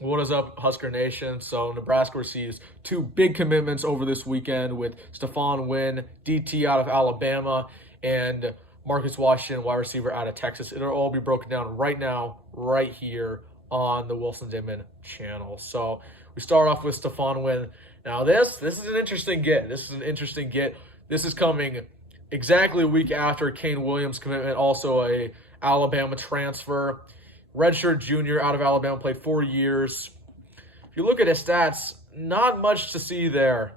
What is up, Husker Nation? So Nebraska receives two big commitments over this weekend with Stephon Wynn, DT out of Alabama, and Marcus Washington, wide receiver out of Texas. It'll all be broken down right now, right here on the Wilson Dimon channel. So we start off with Stephon Wynn. Now this is an interesting get. This is coming exactly a week after Kane Williams' commitment, also a Alabama transfer. Redshirt junior out of Alabama, played 4 years. If you look at his stats, not much to see there.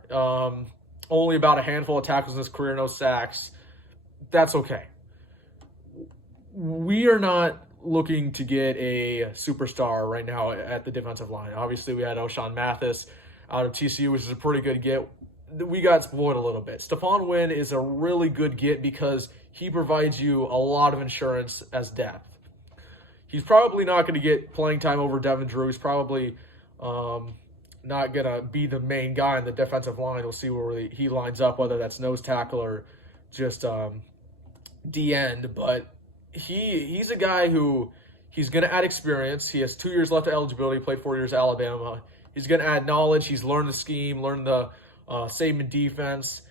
Only about a handful of tackles in his career, no sacks. That's okay. We are not looking to get a superstar right now at the defensive line. Obviously, we had O'Shawn Mathis out of TCU, which is a pretty good get. We got spoiled a little bit. Stephon Wynn is a really good get because he provides you a lot of insurance as depth. He's probably not going to get playing time over Devin Drew. He's probably not going to be the main guy on the defensive line. We'll see where he lines up, whether that's nose tackle or just D-end. But he's a guy who he's going to add experience. He has 2 years left of eligibility, played 4 years at Alabama. He's going to add knowledge. He's learned the scheme, learned the Saban defense.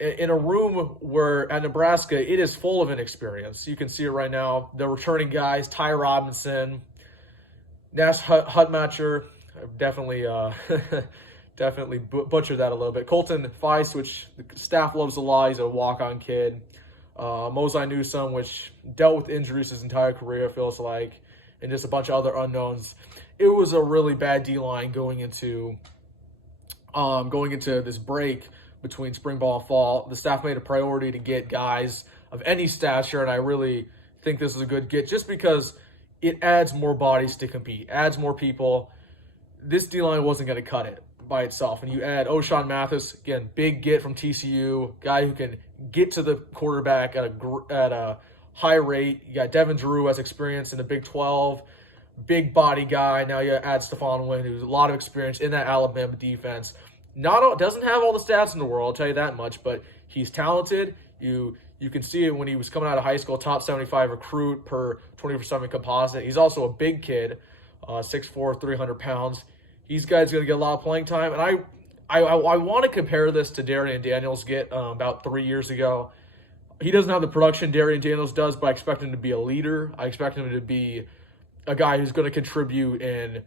In a room where at Nebraska, it is full of inexperience. You can see it right now. The returning guys, Ty Robinson, Nash Hutmacher, definitely definitely butchered that a little bit. Colton Feist, which the staff loves a lot. He's a walk-on kid. Mosai Newsome, which dealt with injuries his entire career, it feels like, and just a bunch of other unknowns. It was a really bad D-line going into this break between spring ball and fall. The staff made a priority to get guys of any stature, and I really think this is a good get just because it adds more bodies to compete, adds more people. This D-line wasn't going to cut it by itself, and you add O'Shawn Mathis, again, big get from TCU, guy who can get to the quarterback at a high rate. You got Devin Drew has experience in the Big 12, big body guy. Now you add Stephon Wynn, who's a lot of experience in that Alabama defense. Doesn't have all the stats in the world, I'll tell you that much, but he's talented. You can see it when he was coming out of high school, top 75 recruit per 24/7 composite. He's also a big kid, 6'4", 300 pounds. He's going to get a lot of playing time, and I want to compare this to Darian Daniels get about 3 years ago. He doesn't have the production Darian Daniels does, but I expect him to be a leader. I expect him to be a guy who's going to contribute, and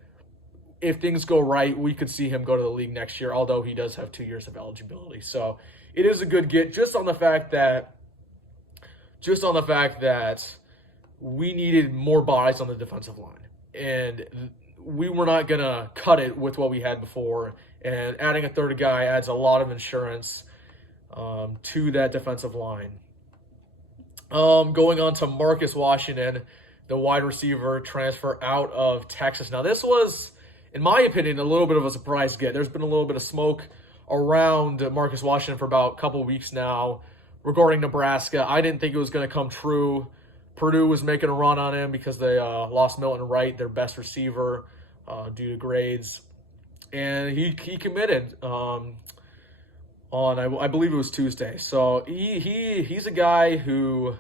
if things go right, we could see him go to the league next year, although he does have 2 years of eligibility. So it is a good get just on the fact that we needed more bodies on the defensive line. And we were not going to cut it with what we had before. And adding a third guy adds a lot of insurance to that defensive line. Going on to Marcus Washington, the wide receiver transfer out of Texas. Now this was, in my opinion, a little bit of a surprise get. There's been a little bit of smoke around Marcus Washington for about a couple weeks now regarding Nebraska. I didn't think it was going to come true. Purdue was making a run on him because they lost Milton Wright, their best receiver, due to grades. And he committed on, I believe it was Tuesday. So he's a guy who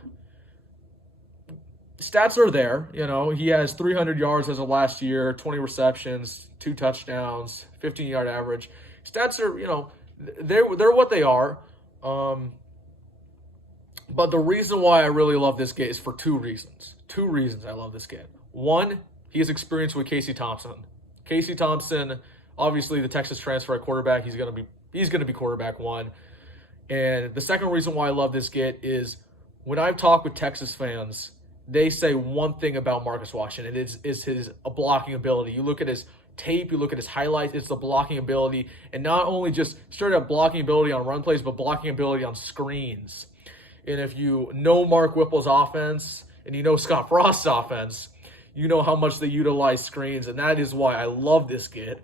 stats are there. You know, he has 300 yards as of last year, 20 receptions, 2 touchdowns, 15-yard average. Stats are, they're what they are. But the reason why I really love this get is for 2 reasons. 2 reasons I love this get. One, he has experience with Casey Thompson. Casey Thompson, obviously the Texas transfer at quarterback, he's gonna be quarterback 1. And the second reason why I love this get is when I've talked with Texas fans, they say one thing about Marcus Washington. It is his blocking ability. You look at his tape, you look at his highlights, it's the blocking ability. And not only just straight up blocking ability on run plays, but blocking ability on screens. And if you know Mark Whipple's offense and you know Scott Frost's offense, you know how much they utilize screens. And that is why I love this kid.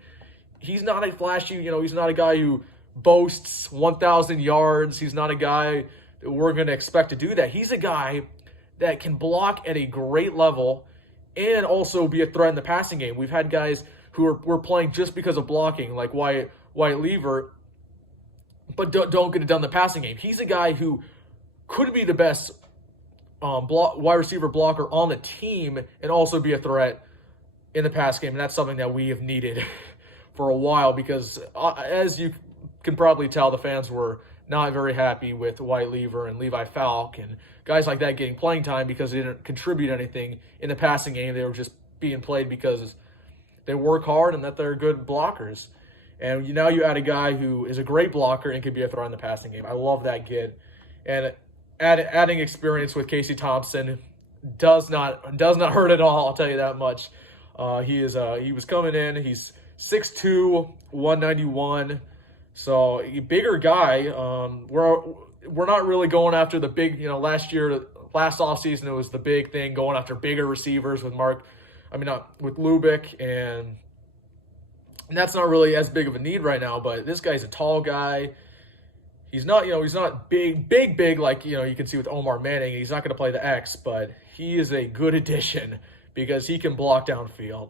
He's not a flashy, he's not a guy who boasts 1,000 yards. He's not a guy that we're going to expect to do that. He's a guy that can block at a great level and also be a threat in the passing game. We've had guys who were playing just because of blocking, like Wyatt Lever, but don't get it done in the passing game. He's a guy who could be the best wide receiver blocker on the team and also be a threat in the pass game, and that's something that we have needed for a while because, as you can probably tell, the fans were not very happy with Wyatt Lever and Levi Falk and guys like that getting playing time because they didn't contribute anything in the passing game. They were just being played because they work hard and that they're good blockers. And now you add a guy who is a great blocker and could be a threat in the passing game. I love that kid. And adding experience with Casey Thompson does not hurt at all, I'll tell you that much. He was coming in. He's 6'2", 191. So a bigger guy. We're not really going after the big, last offseason it was the big thing, going after bigger receivers with with Lubick, and that's not really as big of a need right now, but this guy's a tall guy. He's not big like, you can see with Omar Manning. He's not going to play the X, but he is a good addition because he can block downfield.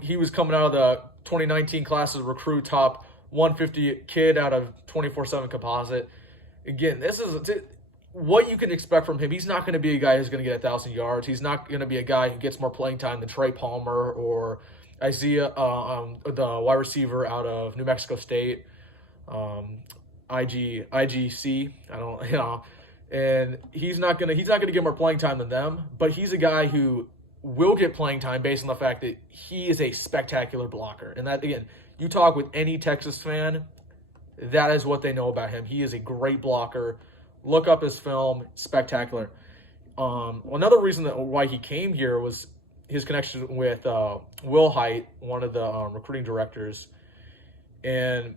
He was coming out of the 2019 class as a recruit, top 150 kid out of 24/7 composite. Again, this is what you can expect from him. He's not going to be a guy who's going to get 1,000 yards. He's not going to be a guy who gets more playing time than Trey Palmer or Isaiah, the wide receiver out of New Mexico State, IGC. And he's not gonna get more playing time than them. But he's a guy who will get playing time based on the fact that he is a spectacular blocker. And that, again, you talk with any Texas fan, that is what they know about him. He is a great blocker. Look up his film, spectacular. Another reason why he came here was his connection with Will Height, one of the recruiting directors. And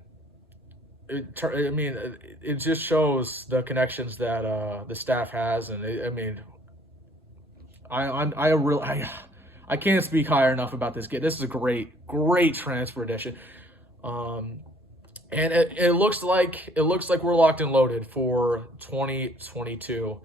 it just shows the connections that the staff has. And I can't speak higher enough about this kid. This is a great transfer addition. And it looks like we're locked and loaded for 2022.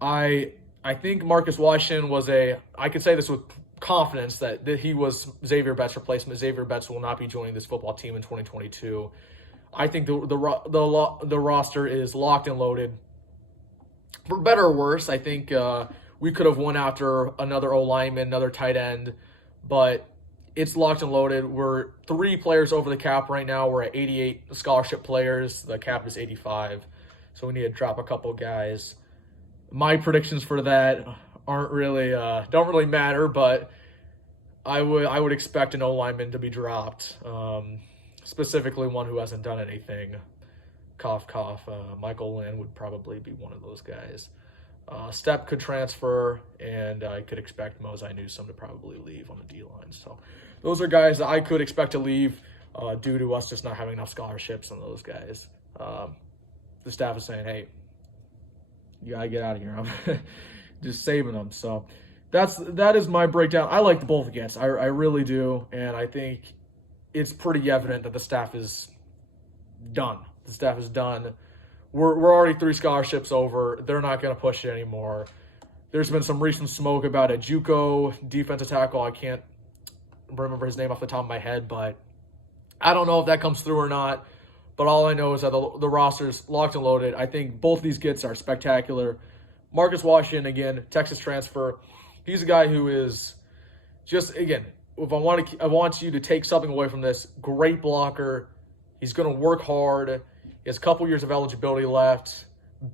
I think Marcus Washington I can say this with confidence that he was Xavier Betts' replacement. Xavier Betts will not be joining this football team in 2022. I think the roster is locked and loaded. For better or worse, I think we could have won after another O-lineman, another tight end, but it's locked and loaded. We're 3 players over the cap right now. We're at 88 scholarship players. The cap is 85, so we need to drop a couple guys. My predictions for that don't really matter, but I would expect an O-lineman to be dropped, specifically one who hasn't done anything. Cough, cough. Michael Lynn would probably be one of those guys. Stepp could transfer, and I could expect Mosai Newsome to probably leave on the D-line. So those are guys that I could expect to leave due to us just not having enough scholarships on those guys. The staff is saying, hey, you got to get out of here. I'm just saving them. So that is my breakdown. I like both gets. I really do, and I think it's pretty evident that the staff is done. The staff is done. We're already 3 scholarships over. They're not going to push it anymore. There's been some recent smoke about a JUCO defensive tackle. I can't remember his name off the top of my head, but I don't know if that comes through or not. But all I know is that the roster's locked and loaded. I think both these gets are spectacular. Marcus Washington, again, Texas transfer. He's a guy who is just, again, if I want you to take something away from this, great blocker. He's going to work hard. He has a couple years of eligibility left.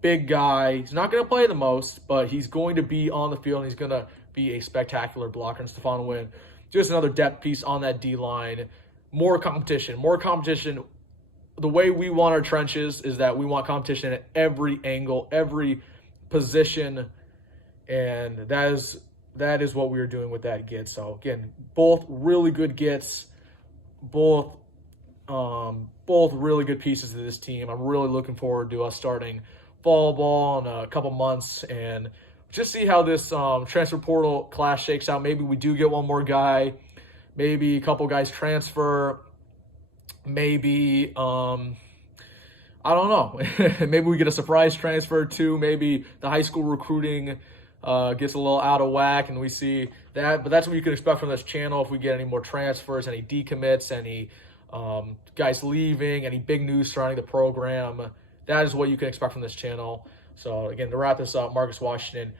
Big guy. He's not going to play the most, but he's going to be on the field, and he's going to be a spectacular blocker. And Stephon Wynn, just another depth piece on that D-line. More competition. The way we want our trenches is that we want competition at every angle, every position, and that is what we are doing with that get. So, again, both really good gets, both really good pieces of this team. I'm really looking forward to us starting fall ball in a couple months and just see how this transfer portal class shakes out. Maybe we do get one more guy. Maybe a couple guys transfer. Maybe, I don't know. Maybe we get a surprise transfer too. Maybe the high school recruiting gets a little out of whack and we see that. But that's what you can expect from this channel if we get any more transfers, any decommits, any guys leaving, any big news surrounding the program. That is what you can expect from this channel. So, again, to wrap this up, Marcus Washington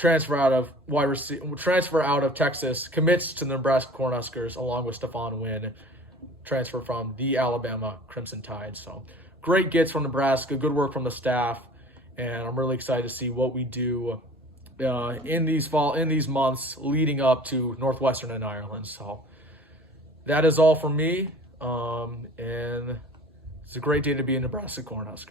transfer out of Texas, commits to the Nebraska Cornhuskers along with Stephon Wynn, transfer from the Alabama Crimson Tide. So great gets from Nebraska, good work from the staff, and I'm really excited to see what we do in these months leading up to Northwestern and Ireland. So that is all from me, and it's a great day to be a Nebraska Cornhusker.